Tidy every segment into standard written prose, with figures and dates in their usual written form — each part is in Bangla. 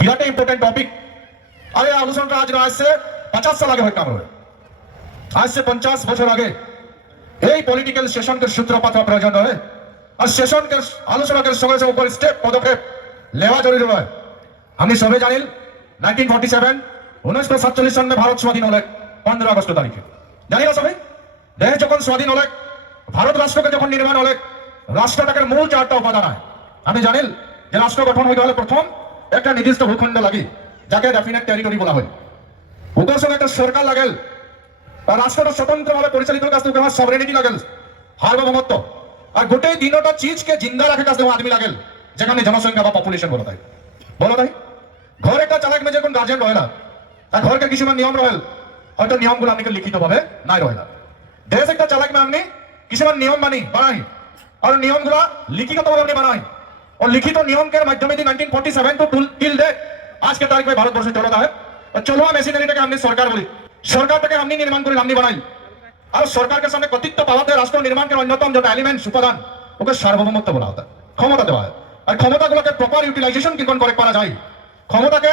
বিরাট ইম্পর্টেন্ট টপিক। আর এই আলোচনাটা আজ না আসছে 50 সাল আগে হয়তো আমরা আসছে 50 বছর আগে এই পলিটিক্যাল সেশনকে সূত্রপাত হওয়া প্রয়োজন হয়। আর সেশনকে আলোচনাকে সঙ্গে সঙ্গে উপর স্টেপ পদক্ষেপ लेवा जरूरी है। हम सबे जानिल 1947 1947 सन में भारत स्वाधीन हले 15 अगस्त तारीखे जानिला सबै देश যখন স্বাধীন হলে ভারত রাষ্ট্রকে যখন নির্মাণ হলে রাষ্ট্রটাকে মূল চারটা উপাদান হয়। আপনি জানেন যে রাষ্ট্র গঠন হইতে হলে প্রথম একটা নির্দিষ্ট ভূখণ্ড লাগে যাকে ডেফিনেট টেরিটরি বলা হয়। ওটার সঙ্গে একটা সরকার লাগেল আর রাষ্ট্রটা স্বতন্ত্রভাবে পরিচালিত কাজ থেকে আমার সভরেনিটি লাগেল সার্বভৌমত্ব আর গোটে দিনটা চিজকে জিন্দা রাখে কাজ থেকে আদমি লাগেল যেখানে জনসংখ্যা বা পপুলেশন বলা থাকে ঘর একটা চালাক में যখন গার্জিয়ান রহেলা আর ঘরকে কিছুমান নিয়ম রহেল হয়তো নিয়মগুলো আপনি লিখিতভাবে নাই রহেলা। দেশ একটা চালাক में আপনি কিছুমান নিয়ম মানি বানাই আর নিয়মগুলো লিখিতভাবে আপনি বানাই और लिखित नियम के माध्यम से 1947 टू टिल डेट आज के तारीख में भारतवर्ष चलता है। और चलो मेशिनरीटाকে हमने सरकार বলি सरकारটাকে हमने निर्माण করে हमने বানাই আর সরকারকে সামনে কর্তৃত্ব পাওয়াতে রাষ্ট্র নির্মাণ के अन्यतम जो एलिमेंट्स उपादान ওকে সার্বভৌমত্ব বলা হয় ক্ষমতা দেওয়া হয়। আর ক্ষমতাগুলোকে প্রপার ইউটিলাইজেশন কি করে করা যায় ক্ষমতাকে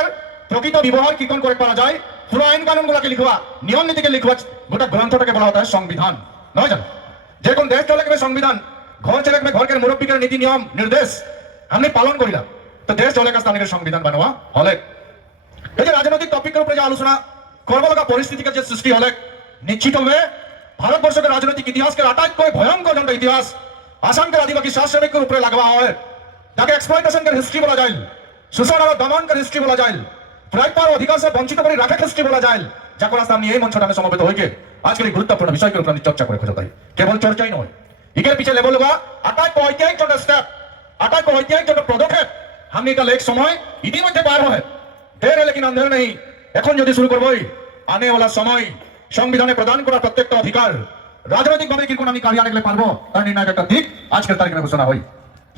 প্রকৃত ব্যবহার কি করে করা যায় পুরো আইন কানুনগুলোকে লিখবা নিয়ম নীতিকে লিখবা গোটা গ্রন্থটাকে বলা হয় সংবিধান নয় জানো। যে কোন দেশ চলে গেলে সংবিধান ঘর চলে গেলে ঘরকে মুরব্বীদের নীতি নিয়ম নির্দেশ हमने पालन करिला तो देश चले का स्थानीय संविधान बनवा हले। এই যে রাজনৈতিক টপিকের উপরে যে আলোচনা করব লগা পরিস্থিতিকে যে সৃষ্টি হলে নিশ্চিতভাবে ভারতবর্ষের রাজনৈতিক ইতিহাসকে আটাইতকৈ ভয়ঙ্কর জনতা ইতিহাস আসামকে আদিবাসী শাসনের উপরে লাগবা হয় যাকে এক্সপ্লয়টেশন के हिस्ट्री বলা যায় শোষণ আর দমন के हिस्ट्री বলা যায় প্রাপ্য অধিকার से বঞ্চিত করে রাখা हिस्ट्री বলা যায় যা কোন সামনে এই মঞ্চটা में সমবেত হইকে আজকের এই গুরুত্বপূর্ণ বিষয়কে উপরে চর্চা করে খোঁজা তাই কেবল চর্চাই নয় ইকের পিছে লেভেল লগা আটাইতকৈ ঐতিহাসিক জনতা স্টেপ আটাইতকৈ ঐতিহাসিক জনতা পদক্ষেপ हमने का एक समय ইতিমধ্যে পার হয় देर है लेकिन अंधेर नहीं। এখন যদি শুরু করবই आने वाला समय সংবিধানে প্রদান করা প্রত্যেকটা অধিকার রাজনৈতিক ভাবে কি কোন আমি কারিয়ে আনলে পারবো তার নির্ণায়ক একটা দিক আজকের তারিখে ঘোষণা হই।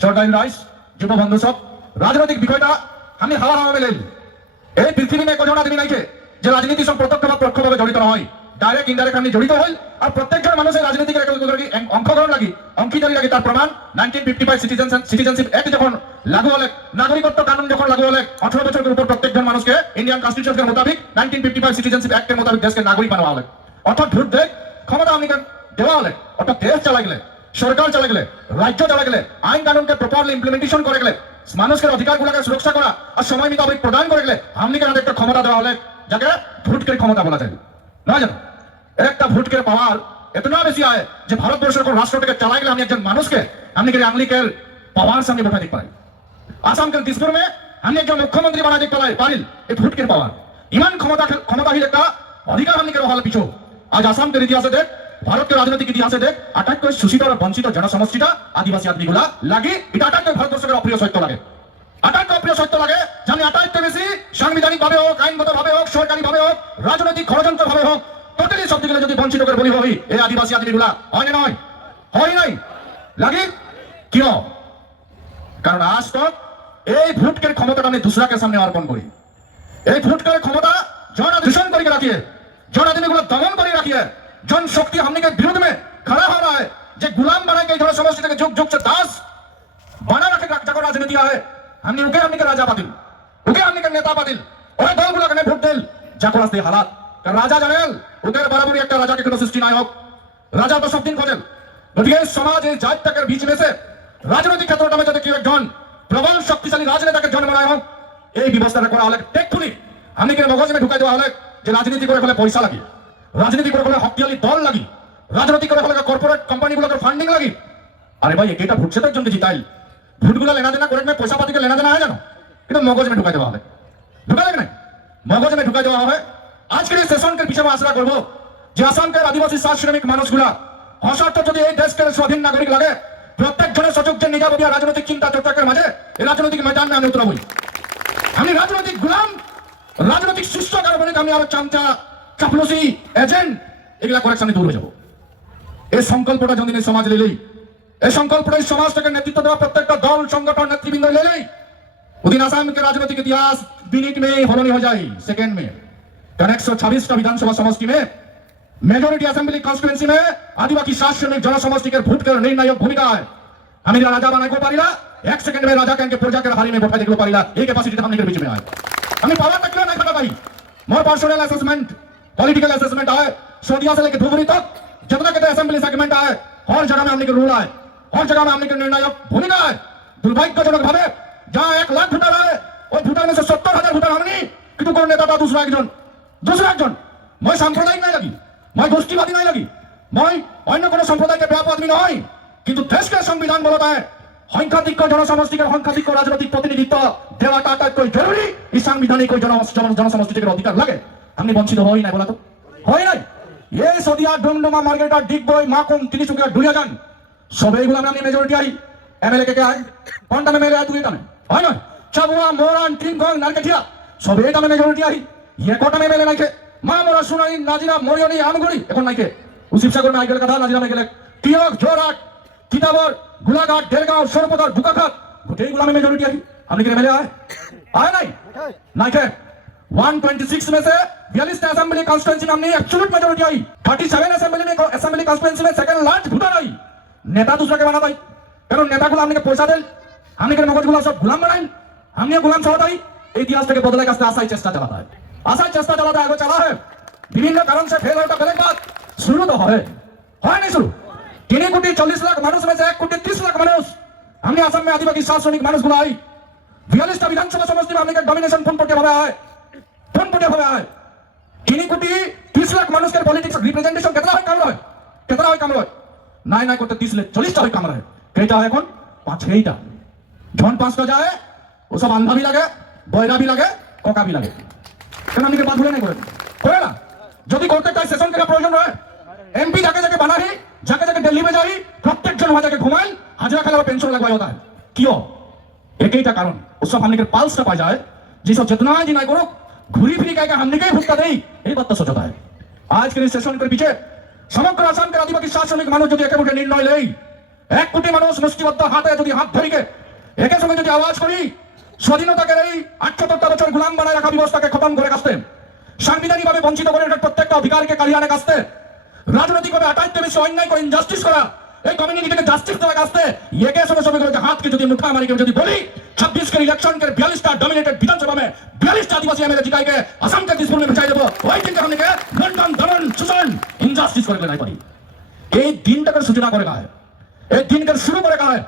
সরকারি রাইস যুব বন্ধু সব রাজনৈতিক বিষয়টা আমি হাওয়া হাওয়া মেলেন এই পৃথিবী में কোন আদমি নাইকে যে রাজনীতি সঙ্গে প্রত্যক্ষ বা পরোক্ষভাবে জড়িত হয় ডাইরেক্ট ইনডাইরেক্ট আমি জড়িত হই আর প্রত্যেকজন মানুষের রাজনীতিক অংশগ্রহণ লাগি অংশীদারি লাগি তার প্রমাণ 1955 সিটিজেনশিপ অ্যাক্ট যখন লাগু হলে নাগরিকত্ব কানুন যখন লাগু হলে 18 বছরের উপর প্রত্যেকজন মানুষকে ইন্ডিয়ান কনস্টিটিউশনের মোতাবেক 1955 সিটিজেনশিপ অ্যাক্টের মোতাবেক দেশকে নাগরিক বানানো হলে অর্থাৎ ভোট দেয় ক্ষমতা আমাকে দেওয়া হলে অর্থাৎ দেশ চালা গেলে সরকার চালা গেলে রাজ্য চালা গেলে আইন কানুনকে প্রপারলি ইমপ্লিমেন্টেশন করে গেলে মানুষের অধিকারগুলোকে সুরক্ষা করা আর সময় মোতাবেক প্রদান করে গেলে আমনিকে একটা ক্ষমতা দেওয়া হলে যাকে ভোটের ক্ষমতা বলা যায় না জানো। একটা ভোটের পাওয়ার এতনা বেশি হয় যে ভারতবর্ষের কোন রাষ্ট্রটাকে চালাই গেলে আমি একজন মানুষকে আপনি के আংলিকের পাওয়ার সামনে বসা দিতে পারি আসাম के দিসপুর में আমি একজন মুখ্যমন্ত্রী বানাই দিতে পারিল এই ভোটের পাওয়ার ইমান ক্ষমতাহীন একটা অধিকার আমি के হল পিছু আজ আসাম के ইতিহাসে দেখ ভারতের রাজনৈতিক ইতিহাসে দেখ আটাইতকৈ শোষিত আর বঞ্চিত জনসমষ্টিটা আদিবাসী আদমিগুলা লাগি এটা আটাইতকৈ ভারতবর্ষের অপ্রিয় সত্য লাগে আটাইতকৈ অপ্রিয় সত্য লাগে জানি আটাইতকৈ বেশি সাংবিধানিক ভাবে হোক আইনগত ভাবে হোক সরকারি ভাবে হোক রাজনৈতিক ষড়যন্ত্র ভাবে হোক টোটালি সব দিকে যদি বঞ্চিত করে বলি হবি এই আদিবাসী আদমিগুলা হয় না নয় হয় নাই লাগে কিয় কারণ আজ তক এই ভোটের ক্ষমতাটা আমি দুসরাকে সামনে অর্পণ করি এই ভোটের ক্ষমতা জনদূষণ করে রাখিয়ে জন আদমিগুলো দমন করে রাখিয়ে जन शक्ति हमने के विरोध में खड़ा हो रहा है जो गुलाम बना के जन समष्टि के जुग जुग से दास बना रखे जगह राजनीति है हमने हमने के राजा पातिल हमने के नेता पातिल और दलगुला के भोट दिल जाको रास्ते हालात राजा जानेल उधर बराबरी एक राजा के কোনো সৃষ্টি নাই হোক রাজা তো সব দিন খোঁজেন গতিকে সমাজ এই জাতটাকে बीच में से রাজনৈতিক ক্ষেত্রটা में যদি কেউ একজন প্রবল শক্তিশালী রাজনেতাকে জন্ম নেয় হোক এই ব্যবস্থাটা করা হলে টেকটনিক हमने के মগজ में ঢুকাই দেওয়া হলে যে রাজনীতি করে ফেলে পয়সা লাগে রাজনীতি করে ফেলে শক্তিশালী দল লাগি রাজনীতি করে ফেলে কর্পোরেট কোম্পানিগুলোকে ফান্ডিং লাগি আরে ভাই এটা ভোট সেটার জন্য জিতাইল ভোটগুলো লেনা দেনা করে পয়সা পাতিকে লেনা দেনা হয় জানো কিন্তু মগজ में ঢুকাই দেওয়া হবে ঢুকা লাগে না মগজ में ঢুকাই দেওয়া হবে। আজকের এই সেশনকে পিছনে আশা করব যে আসামকে আদিবাসী শ্রমিক মানুষগুলা হসার্থ যদি এই দেশকে স্বাধীন নাগরিক লাগে প্রত্যেক জনের সচক যে নিজাববী রাজনৈতিক চিন্তা চর্চার মাঝে এই রাজনৈতিক ময়দানে আমি উতরাবই আমি রাজনৈতিক গোলাম রাজনৈতিক সুস্থ কারণে আমি আরো চামচা চাপলুসি এজেন্ট এগুলা করে সামনে দূর হয়ে যাব। এই সংকল্পটা যদি সমাজ লেলেই এই সংকল্পটা সমাজ থেকে নেতৃত্ব দেওয়া প্রত্যেকটা দল সংগঠন নেতৃবৃন্দ লেলেই उदिन आसाम के राजनीतिक इतिहास मिनट में होलनी हो जाए सेकेंड में कारण 126 का विधानसभा समष्टि में मेजोरिटी असेंबली कॉन्स्टिट्यूएंसी में आदिवासी शासनिक जनसमष्टि के भोट कर निर्णायक भूमिका है हमें राजा बनाने को पारिला एक सेकंड में राजा के प्रजा के हारी में बैठा देखो पारिला एक कैपेसिटी हमने के बीच में आए। हमें पावर तक नहीं खाता भाई more personal assessment political assessment है सोदिया से लेकर धुबरी तक जितना कहते असेंबली सेगमेंट है हर जगह में हमने के रूल है हर जगह में हमने के निर्णायक भूमिका है दुर्भाग्यजनक भावे जहां 1 लाख भोटार है और भोटार में से 70,000 भोटार हमने কিন্তু কোন নেতা दूसरा একজন মই সাম্প্রদায়িক নাই লাগি মই গোষ্ঠীবাদী নাই লাগি মই অন্য কোনো সম্প্রদায়কে ব্যাপ আদমি নয় কিন্তু দেশকে সংবিধান বলতা है সংখ্যাধিক্য জনসমষ্টিকে সংখ্যাধিক্য রাজনৈতিক প্রতিনিধিত্ব দেওয়াটা আটাইতকৈ জরুরি এই সাংবিধানিক জনসমষ্টিকে অধিকার লাগে আপনি বঞ্চিত হই নাই বলা তো হয় নাই এই সদিয়া ডুমডুমা মার্কেটা ডিগবই মাকুম তিনিচুকিয়া দুলিয়াজান সব এইগুলো আপনি majority I MLA K I কোনটা এমএলএ আই দুইটা না হয় না চাবুয়া মোরান টিমগং নারকেঠিয়া সব এইটা মেজরিটি আই ये कोटा में मेले नाइके मां मोरा सुनाई नाजिना मोरियोनी आमगुड़ी এখন নাইকে উসিব সাগর में आइगल कथा नाजिना में गेले टियक जोराट किताबर गुलाघाट डेलगांव सरपदर बुकाखात গোটেই গুলা में मेजॉरिटी आई हमने के मेले आए नहीं नाइके 126 में से 42 असेंबली कॉन्स्टिट्यूएंसी में हमने एब्सोल्यूट मेजॉरिटी आई 37 असेंबली कॉन्स्टिट्यूएंसी में सेकंड लार्ज भोटार आई नेता दूसरा के बना भाई কারণ নেতাগুলো हमने के पैसा देल हमने के मगजগুলো सब गुलाम बनाई हमने गुलाम सौदाई इतिहास থেকে বদলে কাছে আসাই চেষ্টা চালাता है আসার চেষ্টা চালাতে আগে চলা है বিভিন্ন কারণ से फेल होता बेलेग बात शुरू तो है नहीं शुरू 3 कोटी 40 लाख মানুষ में से 1 कोटी 30 लाख মানুষ हमने असम में आदिवासी शासनिक মানুষ गुला आई 42 विधानसभा समष्टि में हमने डोमिनेशन फोन पटे भावे है 3 कोटी 30 लाख মানুষ के पॉलिटिक्स रिप्रेजेंटेशन कितना है काम रहे নাই করতে 30 লাখ 40টা হয় কাম रहे কেটা হয় এখন 5-6টা জন 5 যায় वो सब अंधा भी लगे बहरा भी लगे कोका भी लगे কেন আমি বাদ ভুলে নাই করে না যদি করতে চাই সেশন के प्रयोजन रहे एमपी जाके जाके बना ही जाके दिल्ली में जाई प्रत्येक जन वहां जाके घुमाएं हाजिरा खेला पेंशन लगवाया होता है क्यों एक ही कारण उस सब हमने के पाल्स ना पा जाए जी सब जितना जी ना करो घुरी फिरी कह हमने के भुगता नहीं यही बात तो सोचता है आज के सेशन के पीछे समग्र आसाम के आदिवासी शासनिक मानुष যদি একেবারে নির্ণয় লই 1 কোটি মানুষ মুষ্টিবদ্ধ হাতে যদি হাত ধরি के একে সঙ্গে যদি আওয়াজ করি স্বাধীনতাকে এই 78 বছর গোলাম বানায় রাখা ব্যবস্থাকে খতম করে কাস্তে সাংবিধানিকভাবে বঞ্চিত করে প্রত্যেকটা অধিকারকে কালিয়ানে কাস্তে রাজনৈতিকভাবে আটাইতে বেশি অন্যায় করে ইনজাস্টিস করা এই কমিউনিটিকে জাস্টিস দেওয়া কাস্তে একে সঙ্গে সঙ্গে করে হাতকে যদি মুঠা মারি के যদি বলি 26 के इलेक्शन के 42টা डोमिनेटेड विधानसभा में 42টা आदिवासी एमएलए जिताई के असम के दिसपुर में बिछाई देबो ওই দিনকে हमने के लंदन दमन शोषण इनजास्टिस করে নাই পারি এই দিনটাকে সূচনা করে গা है এই দিনকে শুরু করে গা है